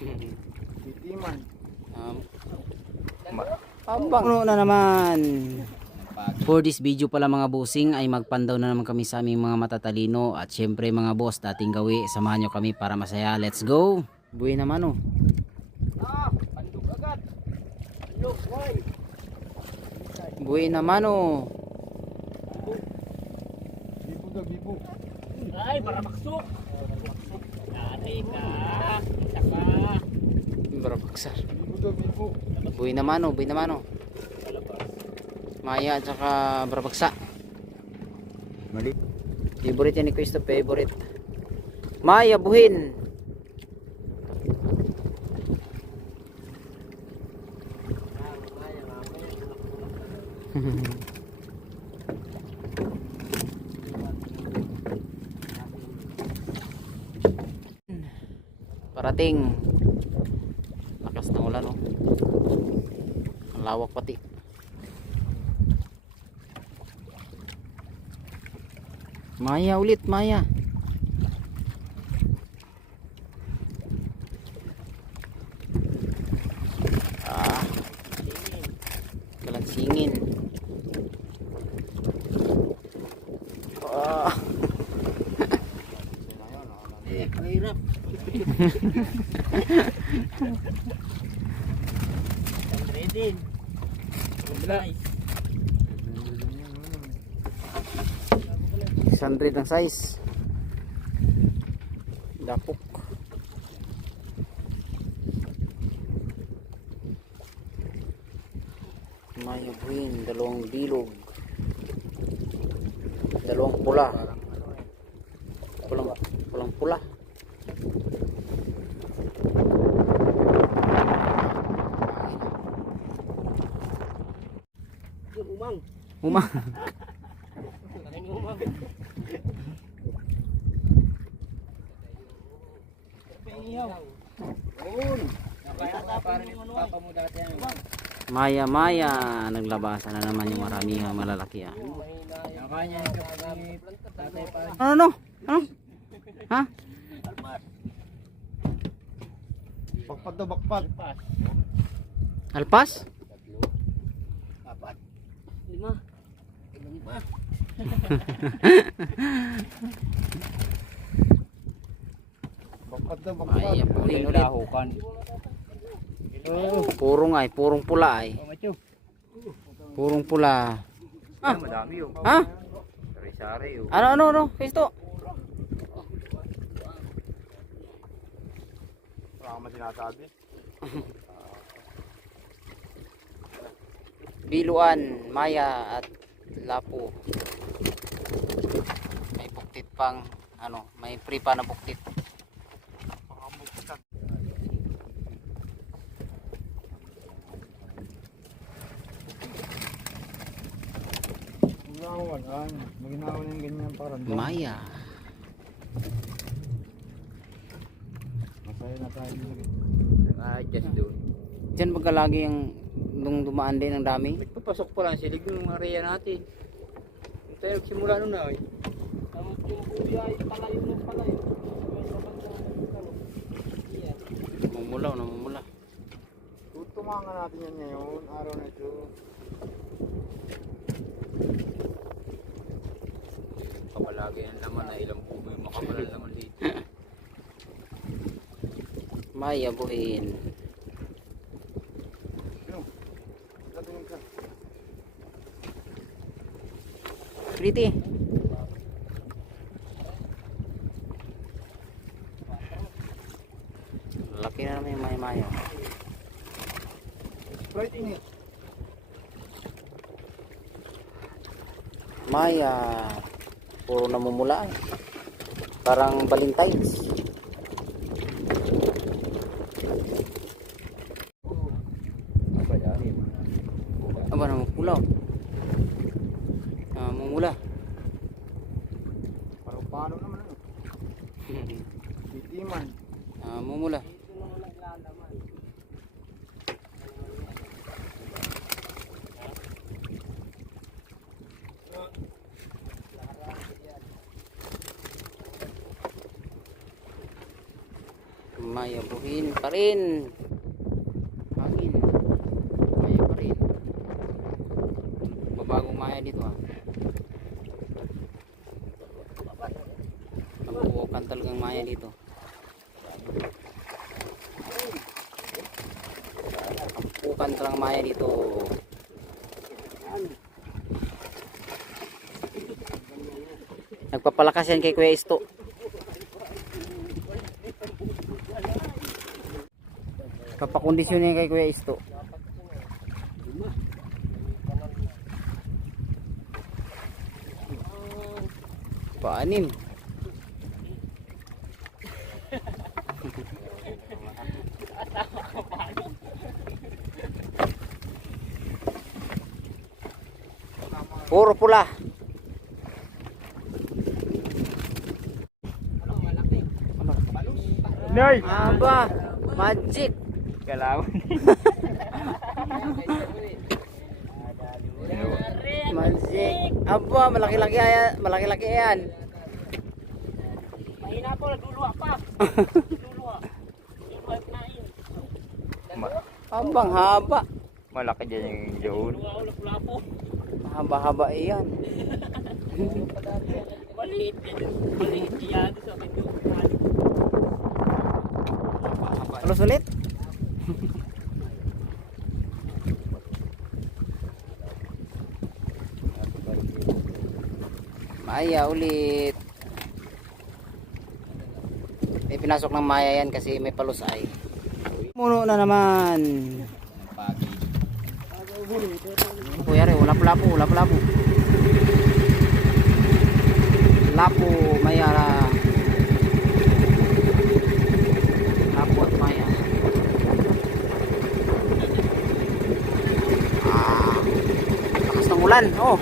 Titiman. Abang na naman. For this video pala mga bossing ay magpandaw na naman kami sa aming mga matatalino. At syempre mga boss, dating gawi, samahan nyo kami para masaya. Let's go. Buhay naman oh. Pandog agad. Pandog, why? Buhay naman oh. Bibo daw, bibo. Ay, para maksok. Dati ka. Isa ka. Barabaksar. Bibo daw, bibo. Buhay naman oh, buhay naman oh. Maya at saka barabagsa. Mali. Favorite yan ni Cristo, favorite. Maya, buhin. Parating. Lakas ng ulan oh. Ang lawak pati. Maya ulit, Maya. Kalansingin. Mahirap. Ready. Nice. 600 ang size. Dapok. Maya buhin, dalawang bilog. Dalawang pula. Pulang pula. Umang. Umang. Umang. Maya, Maya. Naglabasan na naman yung maraming malalaki ah. Ano? Ano? Ha? Bakpat daw, bakpat. Alpas? 5. 5. Bakpat daw, bakpat. Ay, buhin ulit. Purong ay, purong pula ay. Purong pula. Ah, Madami yun. ha? Sari-sari yun. Ano? Kristo? Wala ka man sinasabi. Biluan, Maya at Lapo. May buktit pang may free pa na buktit. Wala. Maginawa na yung ganyan parang. Maya. Masaya na tayo dito. Just do. Diyan baga lagi yung nung dumaan din ang dami. Papasok pa lang silig yung area natin. Tayo simula nun na eh. Yung kuya ay palayo ng palayo. Namumula. Tutumangan natin yan ngayon. Araw na ito. Kapalagi yan naman na ilang puno yung makamalal naman dito. Maya buhin. Pretty. Laki na naman yung Maya. Sprite ini. Maya. Puro namumula eh. Parang Valentine's. Aba naman pulaw. Mumula. Paano naman ano? Titiman. Mumula. Maya po. Hangin pa rin. Hangin. Maya pa rin. Babagong maya dito ah. Nabubukan talagang maya dito. Nabubukan talagang maya dito. Nagpapalakas yan kay Kuya Isto. Papakondisyon yan kay Kuya Isto. Paanim. Puro pula. Nay! Aba, magic. Kalawan. Magic. Aba, malaki-laki yan. Malaki-laki yan. Mahina po, nagduluwa pa. Nagduluwa. Nagduluwa kinain. Abang haba. Malaki dyan yung joon. Haba-haba yan. Maliit. Maliit yan. Sa akin yung Alos ulit. Maya ulit. May pinasok ng maya yan kasi may palusay. Muno na naman. Kuya re, ulap-lapo, ulap-lapo. Lapo, maya la. Lapo at maya. Lakas ng ulan, oh.